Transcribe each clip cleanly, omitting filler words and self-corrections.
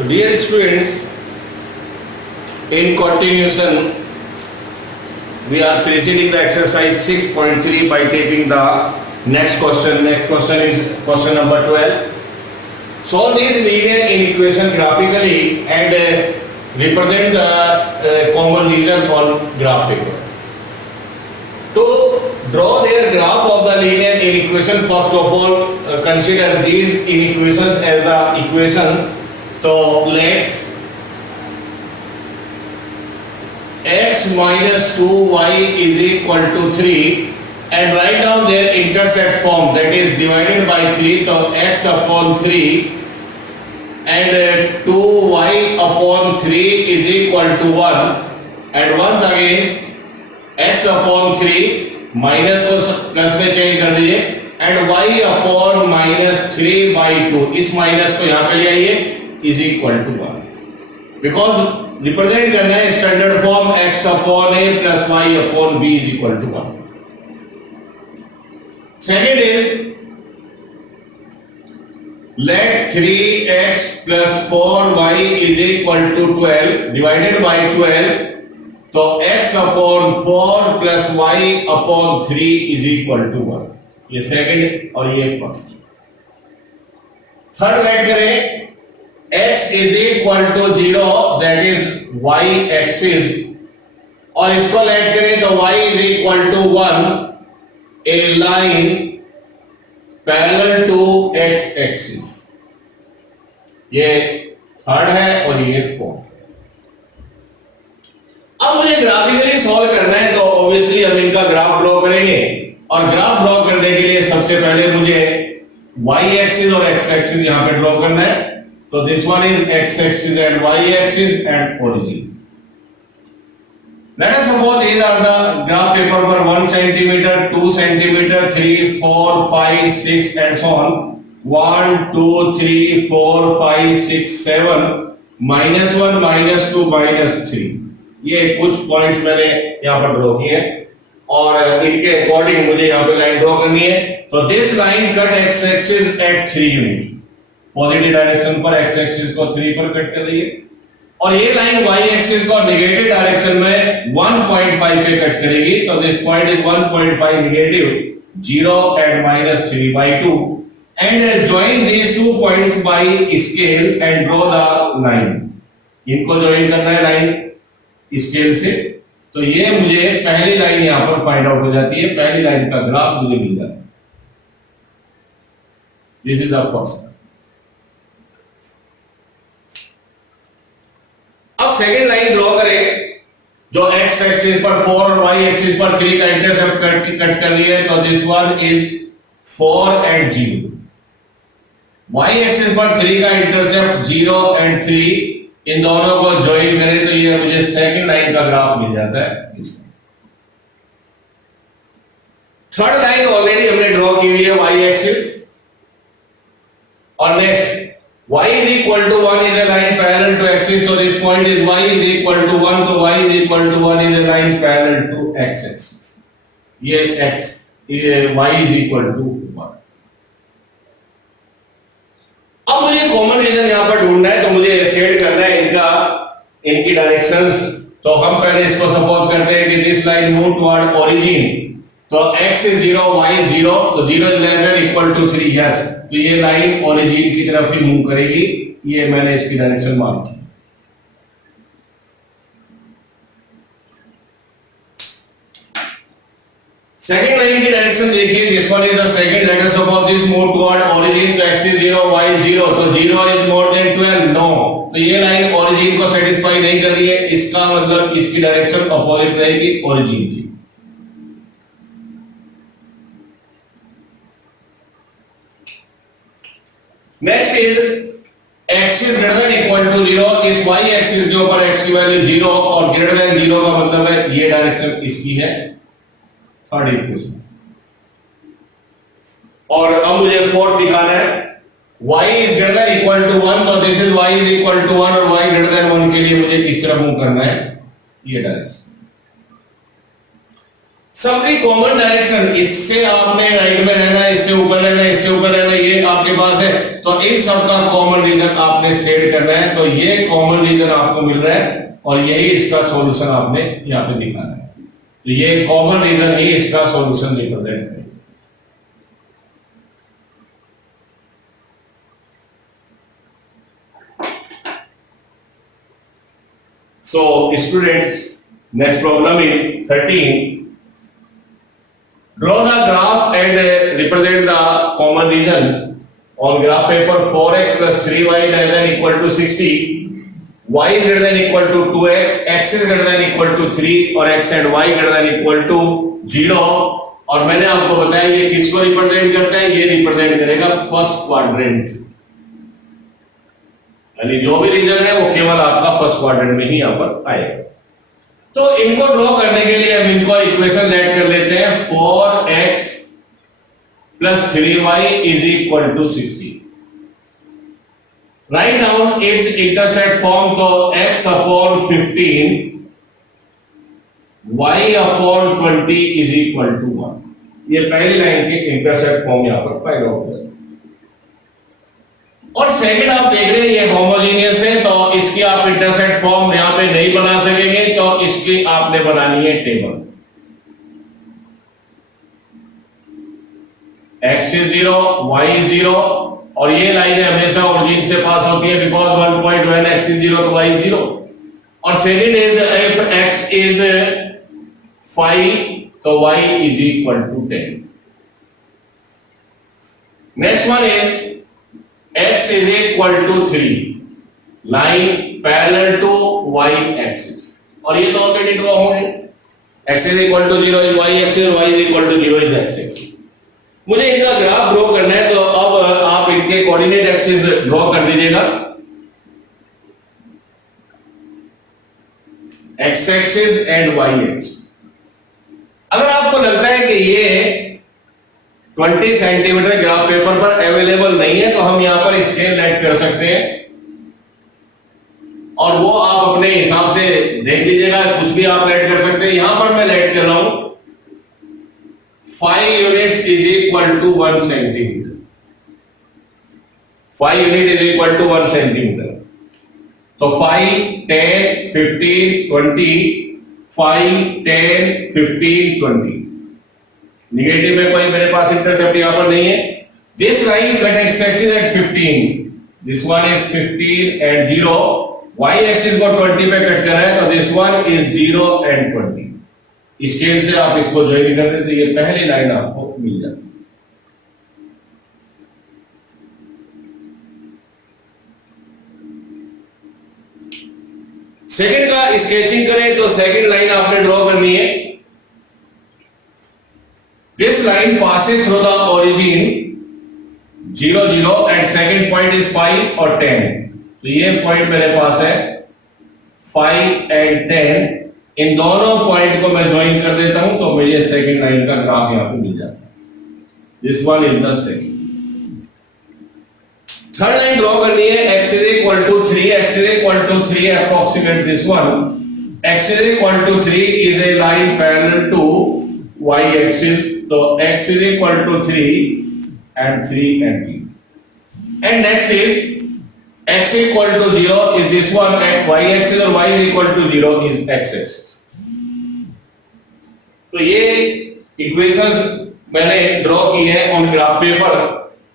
So dear students, in continuation we are proceeding the exercise 6.3 by taking the next question. Next question is question number 12. Solve these linear inequation graphically and represent the common region on graph paper. To draw their graph of the linear inequation, first of all consider these inequations as the equation. So let x minus 2y is equal to 3 and write down their intercept form, that is divided by 3, so x upon 3 and 2y upon 3 is equal to 1 and once again x upon 3 minus को plus में change कर दीजिए and y upon minus 3 by 2, इस minus को यहाँ पे ले आइए is equal to 1 because represent करना है standard form x upon a plus y upon b is equal to 1. Second is let 3x plus 4y is equal to 12 divided by 12, तो x upon 4 plus y upon 3 is equal to 1. ये second और ये first. Third late करें x is equal to 0, that is y axis, और इसको late करें तो y is equal to 1, a line parallel to x axis. ये third है और ये फोर्थ. अब मुझे ग्राफिकली सॉल्व करना है तो ऑब्वियसली हम इनका ग्राफ ड्रॉ करेंगे और ग्राफ ड्रॉ करने के लिए सबसे पहले मुझे y एक्सिस और x एक्सिस यहां पे ड्रॉ करना है. तो this one is x axis and y axis and origin. Let us suppose these are the graph paper for 1 centimeter, 2 centimeter, 3, 4, 5, 6 and so on. 1, 2, 3, 4, 5, 6, 7, -1, -2, -3. ये कुछ पॉइंट्स मैंने यहाँ पर ड्रॉ किए और इनके अकॉर्डिंग मुझे यहाँ पे लाइन ड्रॉ करनी है. तो this line cut x axis at 3 unit. Positive direction पर x एक्सिस को 3 पर कट कर रही है और ये लाइन y एक्सिस को नेगेटिव डायरेक्शन में 1.5 पे कट करेगी. तो this point is 1.5 negative 0 and -3/2 and join these two points by scale and draw the line. इनको ज्वाइन करना है लाइन स्केल से. तो ये मुझे पहली लाइन यहां पर फाइंड आउट हो जाती है. पहली लाइन का ग्राफ मुझे मिल जाता है. This is the first. अब सेकेंड लाइन ड्रॉ करें जो x एक्सिस पर 4 और y एक्सिस पर 3 का इंटरसेप्ट कट कर लिया है. तो this one is 4 and 0. y axis पर 3 का इंटरसेप्ट 0 एंड 3, इन दोनों को ज्वाइन करें तो ये मुझे सेकंड लाइन का ग्राफ मिल जाता है. थर्ड लाइन ऑलरेडी हमने ड्रॉ की हुई है y एक्सिस और next y is equal to 1 is a line parallel to axis. So this point is y is equal to 1, तो y is equal to 1 is a line parallel to x axis. ये y is equal to 1. अब मुझे common reason यहां पर ढूंढना है तो मुझे सेट करना है इनकी डायरेक्शंस. तो हम पहले इसको सपोज करते हैं कि this line move toward origin. तो x is 0, y is 0, तो 0 is less than equal to 3. Yes, तो ये लाइन ओरिजिन की तरफ ही मूव करेगी. ये मैंने इसकी डायरेक्शन मान की. सेकंड लाइन की डायरेक्शन देखिए. This one is the second. Let us suppose this move toward origin. तो x is 0, y is 0, तो 0 is more than 12. नो, तो ये लाइन ओरिजिन को सेटिस्फाई नहीं कर रही है. इसका मतलब इसकी डायरेक्शन अपोजिट रहेगी ओरिजिन की. Next is x is greater than equal to 0. इस y एक्सिस के ऊपर x की वैल्यू 0 और ग्रेटर देन 0 का मतलब है ये डायरेक्शन इसकी है. Third equation. और अब मुझे फोर्थ दिखाना है. y is greater than equal to 1, तो this is y is equal to 1 और y greater than 1 के लिए मुझे इस तरफ मूव करना है. ये डायरेक्शन सबकी कॉमन डायरेक्शन. इससे आपने राइट में रहना है, इससे ऊपर रहना है, इससे ऊपर रहना है, ये आपके पास है. तो तो इन सब का कॉमन रीजन आपने सेट करना है। तो ये कॉमन रीजन आपको मिल रहा है और यही इसका सॉल्यूशन आपने यहाँ पे दिखाना है। तो ये कॉमन रीजन ही इसका सॉल्यूशन रिप्रेजेंट करेगा। So students, next problem is 13. Draw the graph and represent the common region on graph paper 4x plus 3y less than equal to 60, y is greater than equal to 2x, x is greater than equal to 3 और x and y greater than equal to 0। और मैंने आपको बताया ये किसको represent करता है, ये रिप्रेजेंट करेगा फर्स्ट क्वाड्रेंट, यानी जो भी रीजन है वो केवल आपका फर्स्ट क्वाड्रेंट में ही यहां पर आएगा। तो इनको ड्रॉ करने के लिए हम इनको इक्वेशन लेट कर लेते हैं। 4x plus 3y is equal to 60। Write down it's intercept form. तो x upon 15 y upon 20 is equal to 1। ये पहली लाइन के इंटरसेप्ट फॉर्म यहां पर फाइंड आउट करें। और सेकंड आप देख रहे हैं ये होमोजेनियस है, तो इसकी आप इंटरसेप्ट फॉर्म यहां पे नहीं बना सकेंगे, तो इसकी आपने बनानी है table. x is 0, y is 0 और ये लाइनें हमेशा ओरिजिन से पास होती है because 1 point when x is 0 तो y is 0। और second is if x is 5 तो y is equal to 10। Next one is x is equal to 3, line parallel to y axis और ये तो ऑलरेडी ड्रॉ होंगे। x is equal to 0 is y axis, y is equal to 0 is x axis। मुझे इनका graph draw करना है, तो अब आप इनके कोऑर्डिनेट एक्सिस ड्रॉ कर दीजिएगा। x axis and y axis. अगर आपको लगता है कि ये 20 सेंटीमीटर ग्राफ पेपर पर अवेलेबल नहीं है तो हम यहां पर स्केल लेट कर सकते हैं और वो आप अपने हिसाब से देख लीजिएगा, कुछ भी आप लेट कर सकते हैं। यहां पर मैं लेट कर रहा हूं 5 units is equal to 1 centimetre. 5 unit is equal to 1 centimetre. तो 5, 10, 15, 20, 5, 10, 15, 20। निगेटिव में कोई मेरे पास इंटरसेप्ट यहां पर नहीं है। This line cut x axis at 15, this one is 15 and 0, y axis को 20 पे कट कर रहा है, तो this one is 0 and 20। Scale से आप इसको ज्वाइन कर देते, ये पहली लाइन आपको मिल जाती है। सेकंड का स्केचिंग करें तो सेकंड लाइन आपने ड्रॉ करनी है। This line passes through the origin 0, 0 and second point is 5 और 10। तो ये पॉइंट मेरे पास है 5 एंड 10, इन दोनों पॉइंट को मैं ज्वाइन कर देता हूं तो मुझे सेकंड लाइन का ग्राफ यहां पे मिल जाता है। This one is the second. Third line draw करनी है। x is equal to 3, x is equal to 3 approximate this one, x is equal to 3 is a line parallel to y axis, तो x is equal to 3 and 3 and 3 and next is x equal to 0 is this one at y axis और y is equal to 0 is x axis। तो ये equations मैंने draw की है on graph paper.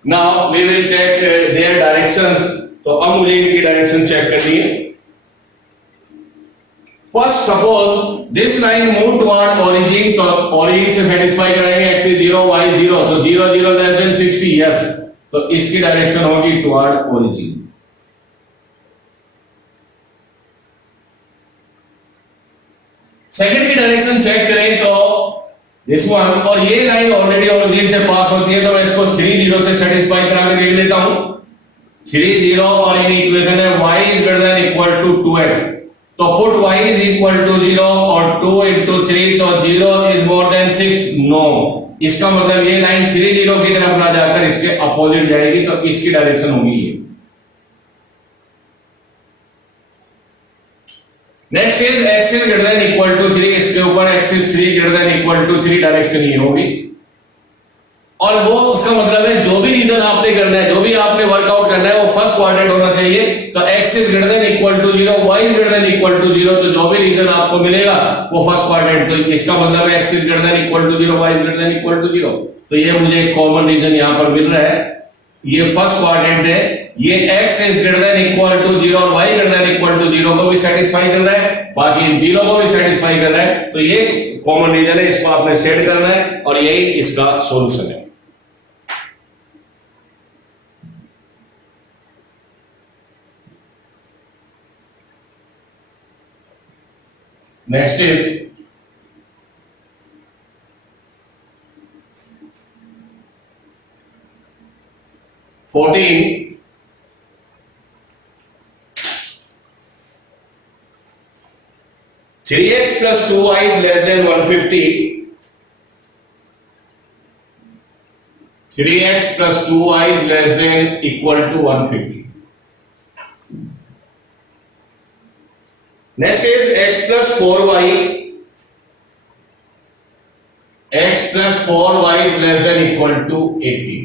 Now we will check their directions. तो अब मुझे इनकी डायरेक्शन चेक करनी है। First suppose this line move toward origin, तो ओरिजिन से सेटिस्फाई कराएंगे x is 0 y is 0, तो 0 0 लेस देन 60 यस, तो इसकी डायरेक्शन होगी टुवर्ड ओरिजिन। सेकंड की डायरेक्शन चेक करें तो दिस वन, और ये लाइन ऑलरेडी ओरिजिन से पास होती है, तो मैं इसको 3 0 से सेटिस्फाई करा के देख लेता हूं। 3 0 और इन इक्वेशन है y is greater than equal to 2x, तो put y is equal to 0 और 2 into 3, तो 0 is more than 6 नो। इसका मतलब ये लाइन 3 0 की तरफ ना जाकर इसके अपोजिट जाएगी, तो इसकी डायरेक्शन होगी ये। Next is x is greater than equal to 3, इसके ऊपर x is 3 greater than equal to 3 direction ये होगी। और वो उसका मतलब है जो भी रीजन आपने नहीं करना है, जो भी आपने वर्कआउट करना है वो फर्स्ट क्वाड्रेंट होना चाहिए। तो x is greater than equal to 0, y is greater than equal to 0, तो जो भी रीजन आपको मिलेगा वो फर्स्ट क्वाड्रेंट। तो इसका मतलब है x is greater than equal to 0, y is greater than equal to 0। तो ये मुझे एक कॉमन रीजन यहाँ पर मिल रहा है, ये फर्स्ट क्वाड्रेंट है, ये x is greater than equal to 0 और y greater than equal to 0 को भी सेटिस्फाई कर रहा है, बाकी इन तीनों को भी सेटिस्फाई कर रहा है। तो ये कॉमन रीजन है, इसको आपने सेट करना है और यही इसका सॉल्यूशन है। Next is 14 3x plus 2y is less than 150, 3x plus 2y is less than equal to 150. Next is x plus 4y, x plus 4y is less than equal to 80.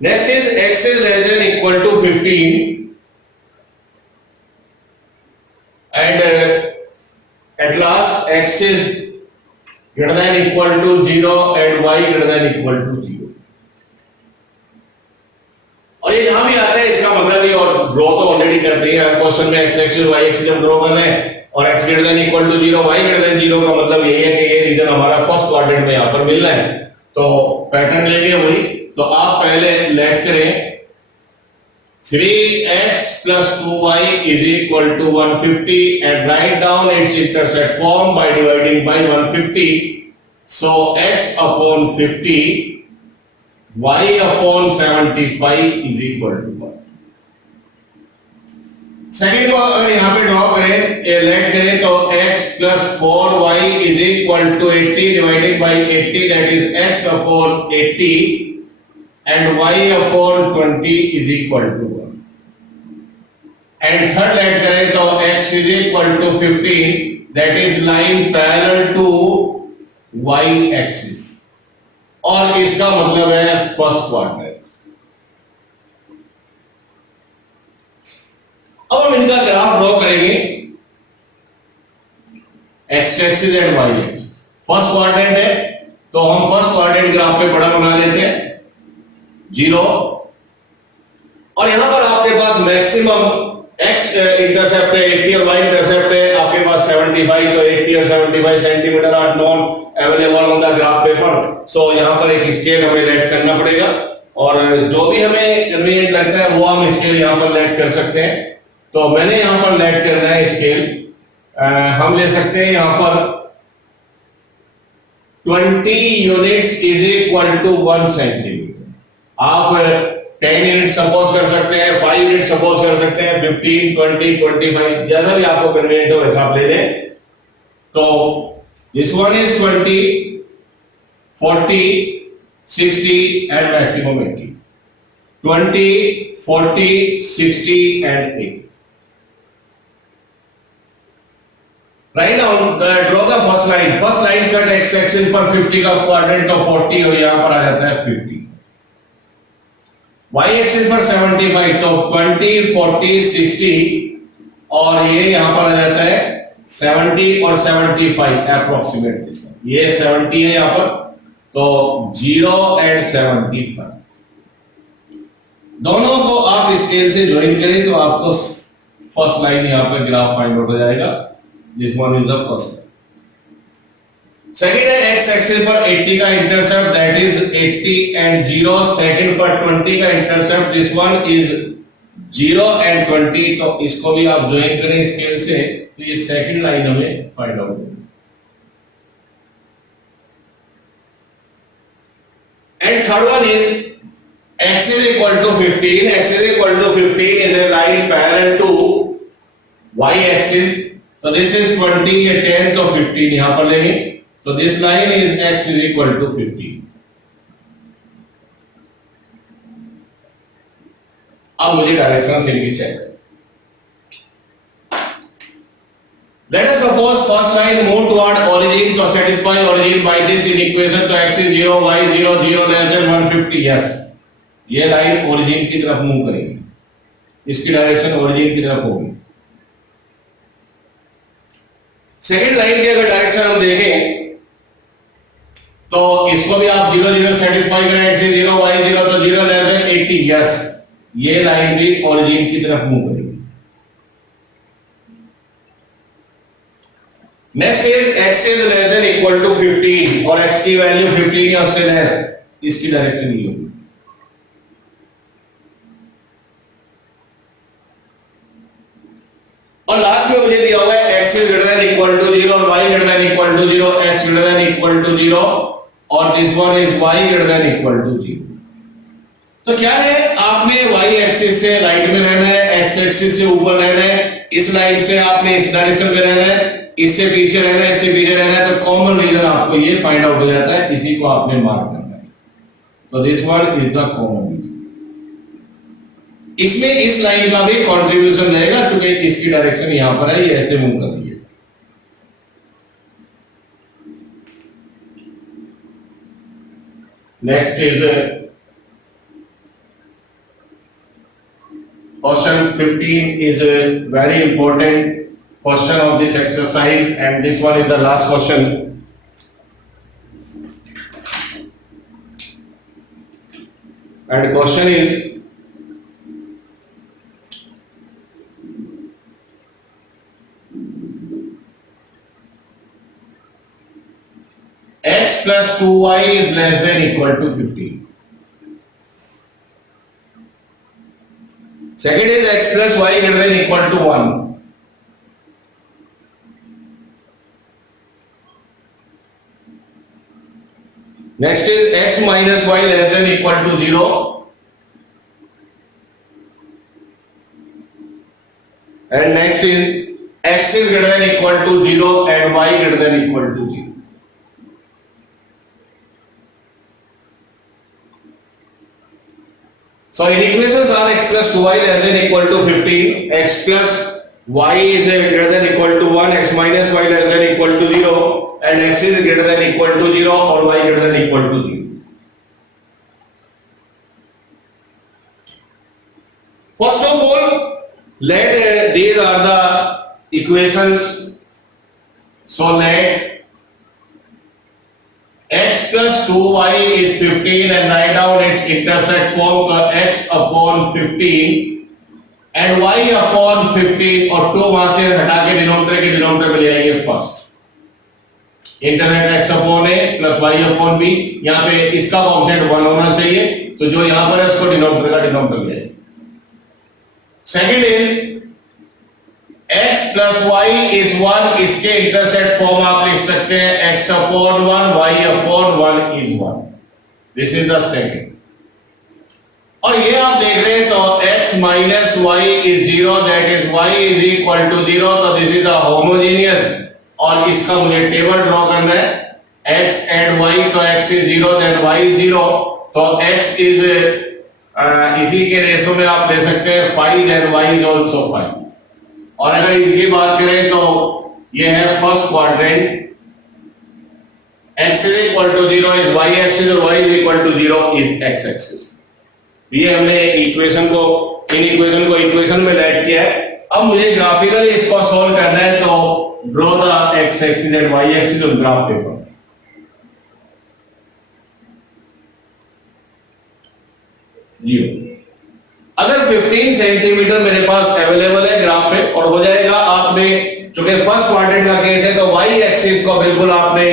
Next is x is less than equal to 15 and at last x is greater than equal to 0 and y greater than equal to 0. और ये जहां भी आता है इसका मतलब ये और ड्रॉ तो ऑलरेडी करते हैं क्वेश्चन में, x एक्सिस y एक्सिस हम ड्रॉ करना है और x greater than equal to 0 y greater than 0 का मतलब यही है कि ये रीजन हमारा फर्स्ट क्वाड्रेंट में यहां पर मिल रहा है। तो पैटर्न लेंगे वही, तो आप पहले लेट करें 3x plus 2y is equal to 150 and write down its intercept form by dividing by 150. So x upon 50, y upon 75 is equal to 1. Second को अगर यहाँ पे ड्रॉ करें, लेट करें तो x plus 4y is equal to 80 divided by 80, that is x upon 80 and y upon 20 is equal to 1. And third late करें तो x is equal to 15, that is line parallel to y axis और इसका मतलब है first quadrant. अब हम इनका graph draw करेंगे, x axis and y axis. First quadrant है तो हम फर्स्ट क्वाड्रेंट ग्राफ पे बड़ा बना लेते हैं 0 और यहां पर आपके पास मैक्सिमम x इंटरसेप्ट है 80 और y इंटरसेप्ट है आपके पास 75, तो 80 और 75 centimetre are non available on the graph paper. So यहां पर एक स्केल हमें लेट करना पड़ेगा और जो भी हमें कन्वीनियंट लगता है वो हम स्केल यहां पर लेट कर सकते हैं। तो मैंने यहां पर लेट करना है स्केल, हम ले सकते हैं यहां पर 20 units is equal to 1 centimetre. आप 10 यूनिट सपोज कर सकते हैं, 5 यूनिट सपोज कर सकते हैं, 15, 20, 25, जैसा भी आपको कन्वीनियंट हो वैसा आप ले लें। तो this one is 20, 40, 60 and maximum 80। 20, 40, 60 and 80। Right now draw the first line. First line cut x axis पर 50 का क्वाड्रेंट तो 40 और यहां पर आ जाता है 50। y एक्सिस पर 75 तो 20, 40, 60 और ये यहां पर आ जाता है 70 और 75 अप्रोक्सीमेटली। ये 70 है यहां पर, तो 0 एंड 75 दोनों को आप स्केल से ज्वाइन करें तो आपको फर्स्ट लाइन यहां पर ग्राफ फाइंड आउट हो जाएगा। This one is the first line. Second है x एक्सिस पर 80 का intercept, that is 80 and 0। Second पर 20 का intercept, this one is 0 and 20, तो इसको भी आप ज्वाइन करें स्केल से तो ये सेकंड लाइन हमें फाइंड आउट होगी। And third one is x is equal to 15, x is equal to 15 is a line parallel to y axis, so this is 20, ये 10 तो 15 यहां पर लेंगे, तो this line is x is equal to 15। अब मुझे direction इनकी चेक करें। Let us suppose first line move toward origin to satisfy origin by this in equation तो x is 0 y 0 0 less than 150 yes ये लाइन origin की तरफ move करेगी इसकी डायरेक्शन origin की तरफ होगी सेकंड लाइन की अगर डायरेक्शन हम देखें तो इसको भी आप 0 0 सेटिस्फाई करें x is 0 y 0 तो 0 less than 80 yes ये लाइन भी origin की तरफ मूव करेगी next is x is less than equal to 15 और x की वैल्यू 15 या उससे लेस इसकी डायरेक्शन ये होगी और लास्ट में मुझे दिया हुआ है x is greater than equal to 0 और y greater than equal to 0 x greater than equal to 0 और this one is y greater than equal to 0 तो क्या है आपने y एक्सिस से राइट में रहना है x एक्सिस से ऊपर रहना है इस लाइन से आपने इस डायरेक्शन में रहना है इससे पीछे रहना है इससे पीछे रहना है तो कॉमन रीजन आपको ये फाइंड आउट हो जाता है इसी को आपने मार्क करना है तो this one is the common region इसमें इस लाइन का भी कंट्रीब्यूशन रहेगा क्योंकि इसकी डायरेक्शन यहां पर है ये ऐसे मूव कर रही है next is question 15 is a very important question of this exercise and this one is the last question and question is x plus 2y is less than equal to 15 second is x plus y greater than equal to 1 next is x minus y less than equal to 0 and next is x is greater than equal to 0 and y greater than equal to 0 so in equations are x plus 2y less than equal to 15 x plus y is greater than equal to 1 x minus y less than equal to 0 and x is greater than equal to 0 or y greater than equal to 0. First of all, let these are the equations. So let x plus 2y is 15 and write down its intercept form so x upon 15 and y upon 15 और 2 वहां से हटा के denominator में ले आएंगे first internet x upon a plus y upon b यहाँ पे इसका कोएफिशिएंट 1 होना चाहिए तो जो यहाँ पर है उसको डिनोमिनेटर का डिनोमिनेटर ले आएंगे second is x plus y is 1 इसके इंटरसेप्ट फॉर्म आप लिख सकते हैं x upon 1 y upon 1 is 1 this is the second और ये आप देख रहे हैं तो x minus y is 0 that is y is equal to 0 तो दिस इज द होमोजेनियस और इसका मुझे टेबल ड्रॉ करना है x एंड y तो x is 0 then y is 0 तो x इज इसी के रेशो में आप ले सकते हैं 5 देन y इज आल्सो 5 और अगर इनकी बात करें तो ये है first quadrant x is equal to 0 is y axis और y is equal to 0 is x axis ये हमने इक्वेशन को इक्वेशन में लेट किया है अब मुझे ग्राफिकली इसको सॉल्व करना है तो draw the x axis and y axis on graph paper अगर 15 सेंटीमीटर मेरे पास अवेलेबल है ग्राफ पे और हो जाएगा आपने चूंकि फर्स्ट क्वाड्रेंट का केस है तो y एक्सिस को बिल्कुल आपने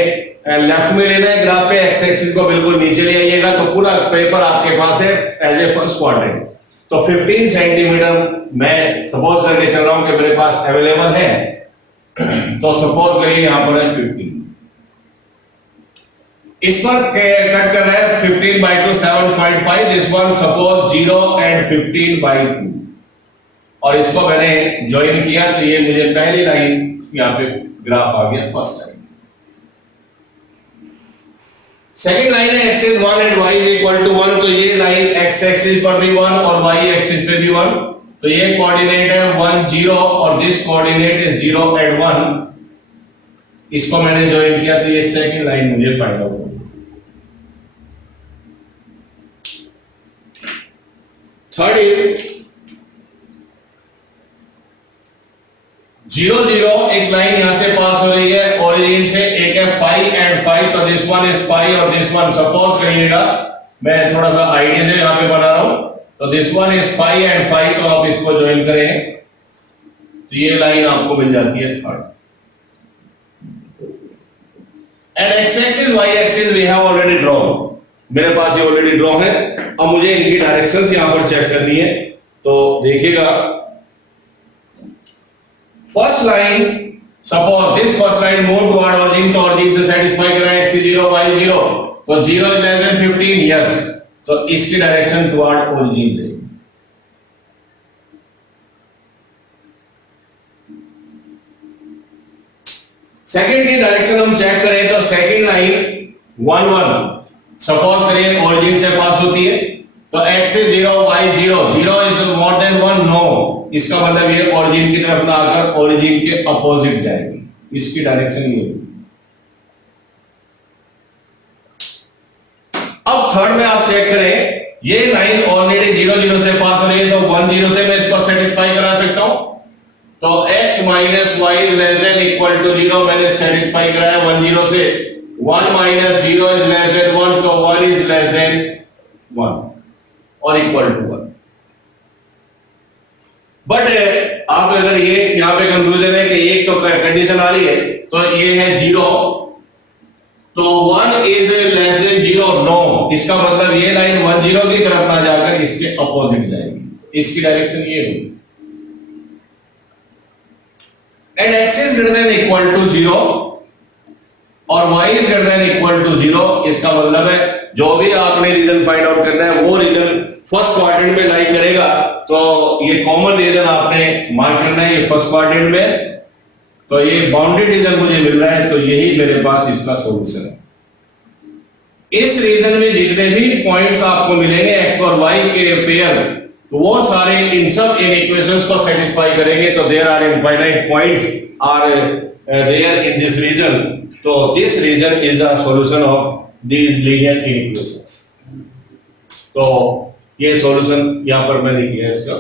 लेफ्ट में लेना है ग्राफ पे x एक्सिस को बिल्कुल नीचे ले आइएगा तो पूरा पेपर आपके पास है एज ए फर्स्ट क्वाड्रेंट तो 15 सेंटीमीटर मैं सपोज करके चल रहा हूं कि मेरे पास अवेलेबल है तो सपोज करिए यहां पर है 15 इस पर कट कर रहा है 15 by 2 7.5 this one suppose 0 and 15 by 2 और इसको मैंने ज्वाइन किया तो ये मुझे पहली लाइन यहां पे ग्राफ आ गया फर्स्ट लाइन सेकंड लाइन है x is 1 and y is equal to 1 तो ये लाइन x एक्सिस पर भी 1 और y एक्सिस पे भी 1 तो ये कोऑर्डिनेट है 1 0 और दिस कोऑर्डिनेट इज 0 and 1 इसको मैंने ज्वाइन किया तो ये सेकंड लाइन मुझे फाइंड आउट होगी। थर्ड इज 0 0, एक लाइन यहां से पास हो रही है ओरिजिन से, एक है 5 एंड 5, तो दिस वन इज 5 और दिस वन, सपोज करिएगा मैं थोड़ा सा आइडिया से यहां पे बना रहा हूं, तो दिस वन इज 5 एंड 5, तो आप इसको ज्वाइन करें तो ये लाइन आपको मिल जाती है third. And X axis Y axis we have already drawn, मेरे पास ये ऑलरेडी ड्रॉ है। अब मुझे इनकी डायरेक्शंस यहां पर चेक करनी है, तो देखिएगा first line, suppose this first line move toward origin, तो ऑरिजिन से सेटिस्फाई कर रहा है x 0 y 0, तो 0 इज लेस देन 15, यस, तो इसकी डायरेक्शन टुवर्ड ऑरिजिन रहेगी। सेकंड की डायरेक्शन हम चेक करें तो सेकंड लाइन 1 1, सपोज करिए ओरिजिन से पास होती है, तो x is 0 y 0, 0 is more than 1, no, इसका मतलब ये ओरिजिन की तरफ ना आकर ओरिजिन के अपोजिट जाएगी, इसकी डायरेक्शन ये होगी। अब थर्ड में आप चेक करें, ये लाइन ऑलरेडी 0 0 से पास हो रही है, तो 1 0 से मैं इसको सेटिस्फाई करा सकता हूं, तो x minus y is less than equal to 0 मैंने सेटिस्फाई कराया 1 0 से, 1 माइनस 0 इज लेस देन 1, तो 1 इज लेस देन 1 और इक्वल टू 1। बट आप अगर ये यहां पे कंफ्यूजन है कि एक तो कंडीशन आ रही है, तो ये है 0, तो 1 इज लेस देन 0, नो, इसका मतलब ये लाइन 1 0 की तरफ ना जाकर इसके अपोजिट जाएगी, इसकी डायरेक्शन ये होगी। And x is greater than equal to 0 और y is greater than equal to 0, इसका मतलब है जो भी आपने रीजन फाइंड आउट करना है वो रीजन फर्स्ट क्वाड्रेंट में लाई करेगा, तो ये कॉमन रीजन आपने मार्क करना है, ये फर्स्ट क्वाड्रेंट में, तो ये बाउंडेड रीजन मुझे मिल रहा है, तो यही मेरे पास इसका सॉल्यूशन है। इस रीजन में जितने भी पॉइंट्स आपको मिलेंगे x और y के पेयर, तो वो सारे इन सब इन इक्वेशंस को सेटिस्फाई करेंगे, तो there are infinite points are there in this region, तो this region is the solution of these linear equations. तो ये सॉल्यूशन यहां पर मैंने किया इसका।